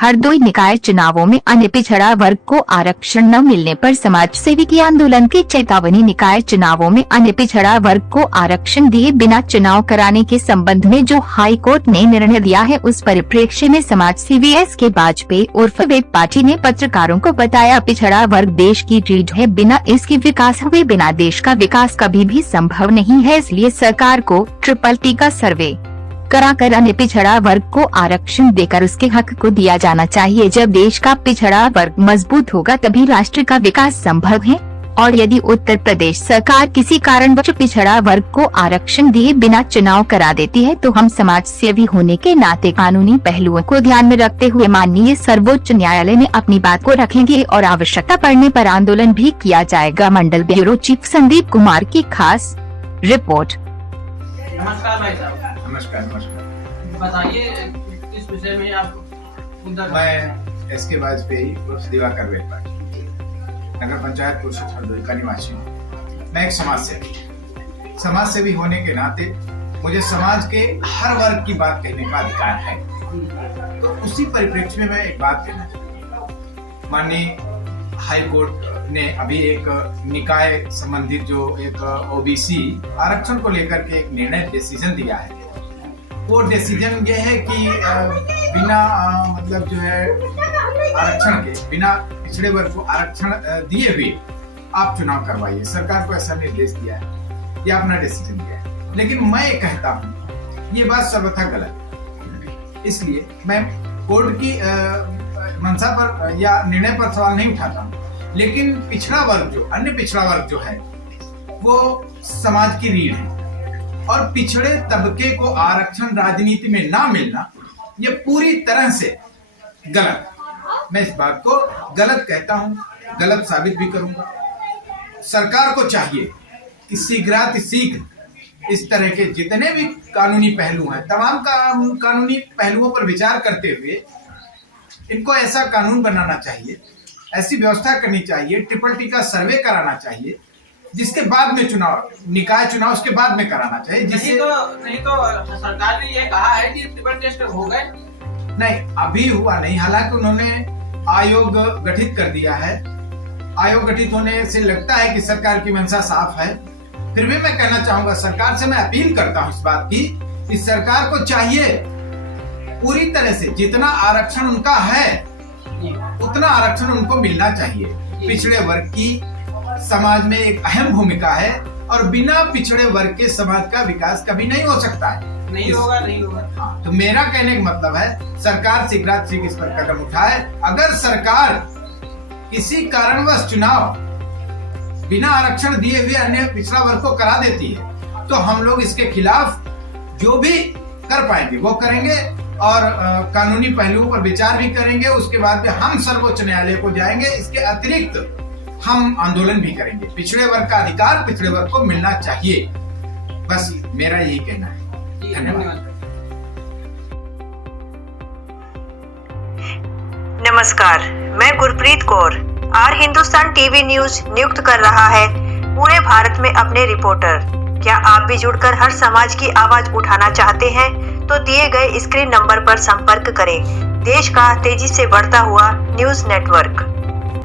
हरदोई निकाय चुनावों में अन्य पिछड़ा वर्ग को आरक्षण न मिलने पर समाज सेवी की आंदोलन की चेतावनी। निकाय चुनावों में अन्य पिछड़ा वर्ग को आरक्षण दिए बिना चुनाव कराने के संबंध में जो हाई कोर्ट ने निर्णय दिया है, उस परिप्रेक्ष्य में समाज सेवी एस.के. वाजपेयी उर्फ वेब पार्टी ने पत्रकारों को बताया, पिछड़ा वर्ग देश की रीढ़ है, बिना इसके विकास हुए बिना देश का विकास कभी भी संभव नहीं है। इसलिए सरकार को ट्रिपल का सर्वे कराकर अन्य पिछड़ा वर्ग को आरक्षण देकर उसके हक को दिया जाना चाहिए। जब देश का पिछड़ा वर्ग मजबूत होगा तभी राष्ट्र का विकास संभव है। और यदि उत्तर प्रदेश सरकार किसी कारणवश पिछड़ा वर्ग को आरक्षण दिए बिना चुनाव करा देती है तो हम समाज सेवी होने के नाते कानूनी पहलुओं को ध्यान में रखते हुए माननीय सर्वोच्च न्यायालय में अपनी बात को रखेंगे और आवश्यकता पड़ने पर आंदोलन भी किया जाएगा। मंडल ब्यूरो चीफ संदीप कुमार की खास रिपोर्ट। नमस्कार भाई साहब। नमस्कार। बताइए किस विषय में आप? मैं एस.के. वाजपेयी उर्फ दिवाकर वेब पार्टी, नगर पंचायत पुरुषोत्तम हरदोई का निवासी हूँ। मैं एक समाज सेवी होने के नाते मुझे समाज के हर वर्ग की बात कहने का अधिकार है। तो उसी परिप्रेक्ष्य में मैं एक बात कहना चाहता हूँ। माननीय हाई कोर्ट ने अभी एक निकाय संबंधित जो एक ओबीसी आरक्षण को लेकर के एक निर्णय डिसीजन दिया है। वो डिसीजन ये है कि बिना मतलब जो है आरक्षण के, बिना पिछड़े वर्ग को आरक्षण दिए हुए आप चुनाव करवाइए। सरकार को ऐसा निर्देश दिया है या अपना डिसीजन दिया है। लेकिन मैं कहता हूँ ये बात सर्वथा गलत है। इसलिए मैं कोर्ट की मंशा पर या निर्णय पर सवाल नहीं उठाता हूँ। लेकिन पिछड़ा वर्ग जो, अन्य पिछड़ा वर्ग जो है वो समाज की रीढ़ है और पिछड़े तबके को आरक्षण राजनीति में ना मिलना ये पूरी तरह से गलत। मैं इस बात को गलत कहता हूँ, गलत साबित भी करूंगा। सरकार को चाहिए कि शीघ्र इस तरह के जितने भी कानूनी पहलू हैं, तमाम कानूनी पहलुओं पर विचार करते हुए इनको ऐसा कानून बनाना चाहिए, ऐसी व्यवस्था करनी चाहिए, ट्रिपल का सर्वे कराना चाहिए, जिसके बाद में चुनाव, निकाय चुनाव उसके बाद में कराना चाहिए। नहीं तो सरकार ने ये कहा है कि ट्रिपल टेस्ट हो गए। नहीं, अभी हुआ नहीं। हालांकि उन्होंने आयोग गठित कर दिया है। आयोग गठित होने से लगता है कि सरकार की मंशा साफ है। फिर भी मैं कहना चाहूंगा, सरकार से मैं अपील करता हूं इस बात की कि सरकार को चाहिए पूरी तरह से जितना आरक्षण उनका है उतना आरक्षण उनको मिलना चाहिए। पिछड़े वर्ग की समाज में एक अहम भूमिका है और बिना पिछड़े वर्ग के समाज का विकास कभी नहीं हो सकता है। नहीं होगा। हाँ, तो मेरा कहने का मतलब है सरकार शीघ्र इस पर कदम उठाए। अगर सरकार किसी कारणवश चुनाव बिना आरक्षण दिए हुए अन्य पिछड़ा वर्ग को करा देती है तो हम लोग इसके खिलाफ जो भी कर पाएंगे वो करेंगे और कानूनी पहलुओं पर विचार भी करेंगे। उसके बाद में हम सर्वोच्च न्यायालय को जाएंगे। इसके अतिरिक्त हम आंदोलन भी करेंगे। पिछड़े वर्ग का अधिकार पिछड़े वर्ग को मिलना चाहिए। बस मेरा यही कहना है। धन्यवाद। नमस्कार, मैं गुरप्रीत कौर। आर हिंदुस्तान टीवी न्यूज नियुक्त कर रहा है पूरे भारत में अपने रिपोर्टर। क्या आप भी जुड़कर हर समाज की आवाज उठाना चाहते हैं? तो दिए गए स्क्रीन नंबर पर संपर्क करें। देश का तेजी से बढ़ता हुआ न्यूज नेटवर्क।